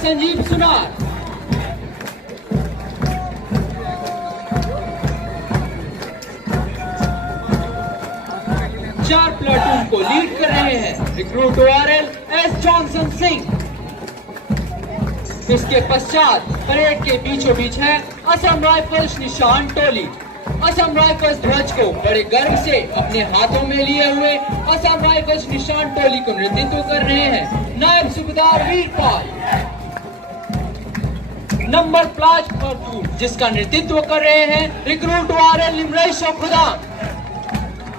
संजीव सुनार। चार प्लाटून को लीड कर रहे हैं recruit ORL S Johnson Singh. इसके पश्चात परेड के बीचों बीच है असम राइफल्स निशान टोली। असम राइफल्स ध्वज को बड़े गर्व से अपने हाथों में लिए हुए असम राइफल्स निशान टोली को नेतृत्व कर रहे हैं नायब सूबेदार वीरपाल। नंबर प्लाट पर जिसका नेतृत्व कर रहे हैं रिक्रूट ORL निमरेश खुदा।